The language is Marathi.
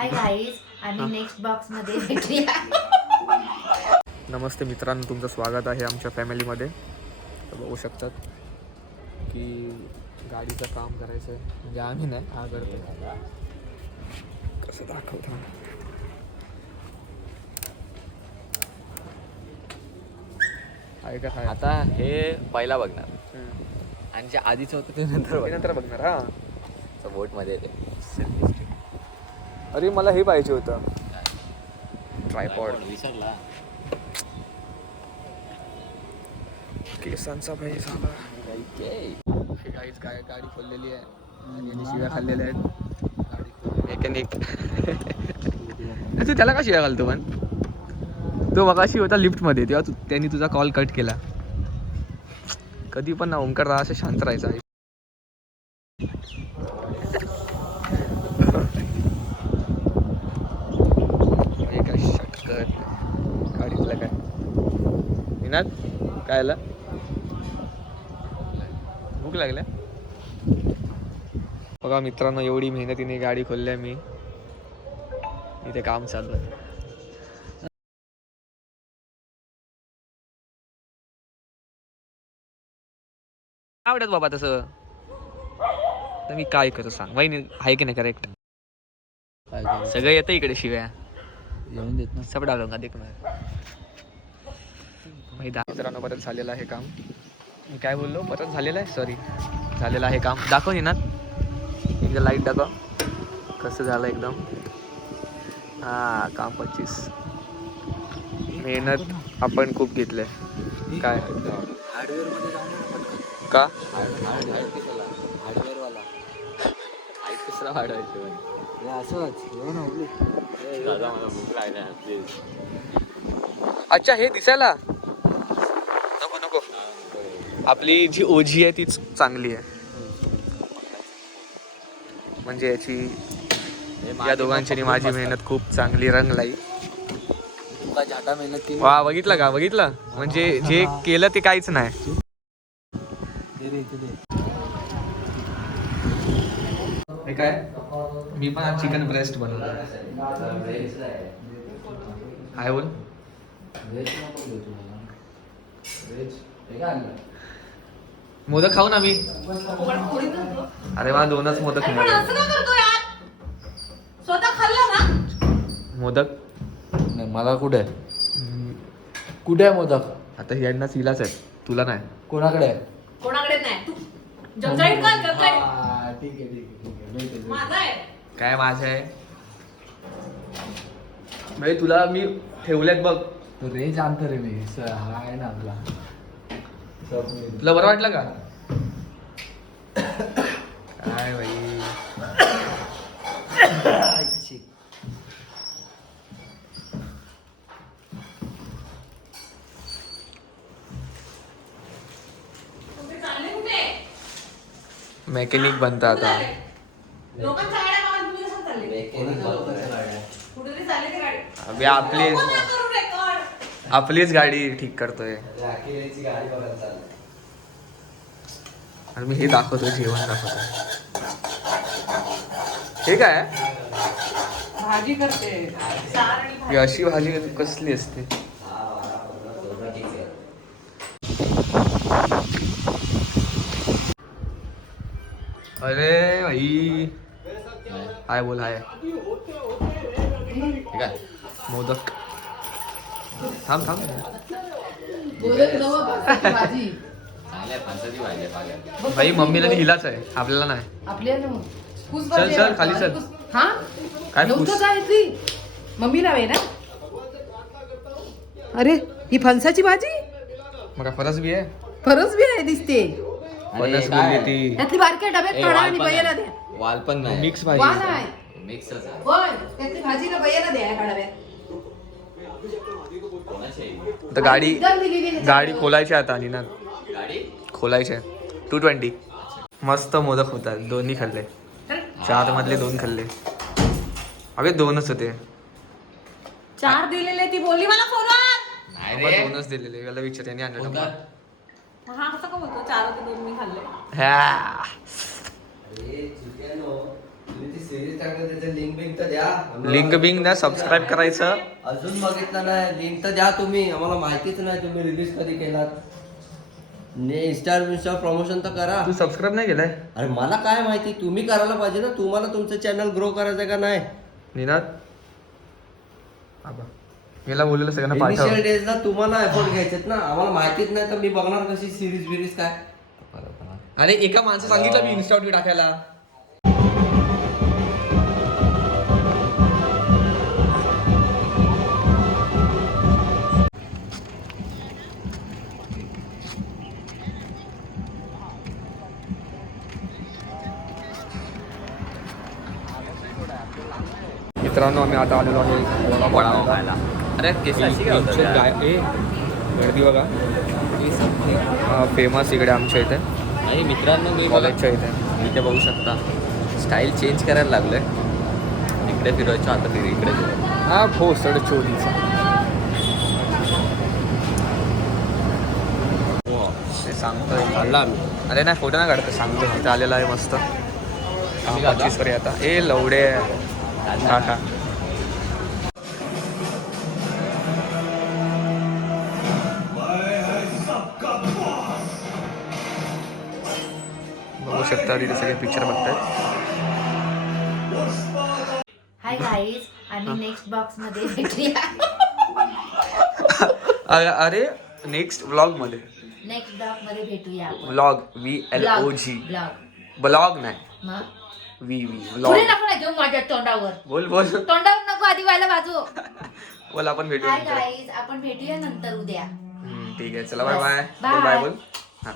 हाय गाईज, आम्ही नेक्स्ट बॉक्स मध्ये भेटूया. नमस्ते मित्रांनो, तुमचं स्वागत आहे आमच्या फॅमिलीमध्ये. तर बघू शकतात की गाडीचं काम करायचं आहे, म्हणजे आम्ही नाही, हा करतो. कसं दाखवतो आहे का? काय आता हे पहिला बघणार आणि जे आधीचं होतं ते नंतर बघणार. हा, बोटमध्ये येते. अरे मला हे पाहिजे होतं, ट्रायपॉड. विसरला. केसांचा भाई झाला. हे गाईच काय गाडी खोललेली आहे आणि शिव्या खाल्लेल्या आहेत. मेकॅनिक तू त्याला का शिव्या घालतो? पण तो मगाशी होता लिफ्टमध्ये, तेव्हा त्यांनी तुझा कॉल कट केला. कधी पण ना ओंकार राहा असं शांत राहायचं. काय शटकत गाडीतलं काय विनात काय आलं? भूक लागल्या. बघा मित्रांनो, एवढी मेहनतीने गाडी खोलली मी. इथे काम चालू आहे. आवडत बाबा तसं तर मी काय करतो सांग? वहिनी आहे की नाही करेक्ट? सगळं येतं इकडे शिव्या येऊन देत ना. सब डालूंगा देख मैं. मित्रांनो, परत झालेलं आहे काम. मी काय बोललो? परत झालेलं आहे, सॉरी, झालेलं आहे काम. दाखव ना एकदा लाईट दाखव कसं झालं एकदम. हा, काम 25. मेहनत आपण खूप घेतले. काय हार्डवेअरमध्ये जाऊन का हार्डवेअरवाला ऐक कसला वाढवायचं असंच दादा मला भूक लागल्या प्लीज. अच्छा, हे दिसायला नको नको. आपली जी ओजी आहे तीच चांगली आहे, म्हणजे याची या दोघांची आणि माझी मेहनत खूप चांगली रंगलाई. तुका झाटा मेहनत केली. वा, बघितलं का? बघितलं म्हणजे जे केलं ते काहीच नाही. हे काय? मी पण आज चिकन ब्रेस्ट बनवतो. काय बोल? मोदक खाऊ ना मी. अरे मला 2च मोदक स्वतः खाल्ला ना मोदक. नाही मला कुठे कुठे आहे मोदक? आता यांना सिलाच आहे, तुला नाही. कोणाकडे आहे? कोणाकडे नाही. तू जमजाईट कर, जमजाईट. ठीक आहे माझा आहे. काय माझं आहे म्हणजे तुला मी ठेवल्यात बघ. तो रेंज आणतो रे मी. हा आहे ना आपला. तुला बरं वाटलं का? काय भाई, तुम्ही चालले कुठे? मेकॅनिक बनता आता. लोकांच्या गाड्या बघा, तुम्ही कसं चालले? कुठेतरी चालले ते गाडी. अबे आपलीच गाडी ठीक करतोय. गाडी बघायला चालली. आणि मी हे दाखवतोय, जेवण दाखवतोय. हे काय भाजी करते. सार आणि ही अशी भाजी कसली असते? अरे भाई, हाय बोल. हाय ठीक आहे. मोदक. थांब थांब. भाजी. चांगल्या फणसाची भाजी आहे पाहिजे. भाई मम्मीला आणि हिलाच आहे, आपल्याला नाही. आपल्याला चल चल खाली चल. हा, काय नव्हतं काय ती मम्मी नावे ना. अरे, ही फणसाची भाजी. मग काय फरस बी आहे? फरस बी आहे दिसते. फणस बोलली ती. त्यातली बारक्या डब्यात काढा आणि बैयाला द्या. वाल पण नाही. मिक्स वाल भाजी. आहे. मिक्सच आहे. होय, त्यातली भाजी ना बैयाला द्या एका डब्यात. कोणाची आहे? आता गाडी एकदम दिलेली आहे. गाडी खोलायची आता आणि ना गाडी खोलायचे. 220 मस्त मोदक होतात. दोन्ही खाल्ले. 4 मधले 2 खाल्ले. अबे 2च होते. 4 दिलेले ती बोलली मला फोनवर. नाही बाबा रे. 2च दिलेले. याला विचार, यांनी आणलं कोणता? डब्बा. हा कसं का बोलतो? 4 होते 2 मी खाल्ले. ह्या. अरे चिकनो, तू लिंक बिंक द्या, सबस्क्राईब करायचं. अजून बघितलं नाही, लिंक तर द्या तुम्ही. आम्हाला माहितीच नाही तुम्ही रिलीज कधी केलात. इंस्टा प्रमोशन तर करा. तू सबस्क्राईब नाही केलंय अरे मला काय माहिती, तुम्ही करायला पाहिजे ना. तुम्हाला तुमचं चॅनल ग्रो करायचं का नाही. निनाद मला बोललेलं सगळ्यांना पाठव. इनिशियल डेजला तुम्हाला एफर्ट घ्यायचेत ना. आम्हाला माहितीच नाही तर मी बघणार कशी सिरीज बिरीज काय. अरे एका माणसं सांगितलं मी इन्स्टावर टाकायला. मित्रांनो आम्ही आता आलेलो आहे वडापाव खायला. अरे गर्दी बघा फेमस इकडे आमच्या इथे आणि मित्रांनो मी कॉलेजच्या इथे. इथे बघू शकता स्टाईल चेंज करायला लागलोय. इकडे फिरवायचं आता इकडे फिरवायचं. हा भोसड चोरीचा ते सांगतोय. खाल्ला आम्ही. अरे नाही फोटो नाही काढतो, सांगतो तिथे आलेला आहे मस्त. 25 वर आता ए लवडे टाटा. बघू शकता तिथे सगळे पिक्चर बघतायत. हाय गाईज, आम्ही नेक्स्ट बॉक्स मध्ये भेटूया. अरे नेक्स्ट व्लॉग मध्ये. नेक्स्ट ब्लॉग मध्ये भेटूया आपण. Vlog VLOG. ब्लॉग ब्लॉग नाही मग वी पुढे व्लॉग. नको ना घेऊ माझ्या तोंडावर. बोल बोल तोंडावर नको, आधी व्हायला बाजू. बोल आपण भेटू हाय नंतर. गाईज, आपण भेटूया नंतर उद्या. ठीक आहे चला बाय बाय. Bye. बोल बाय बोल. हा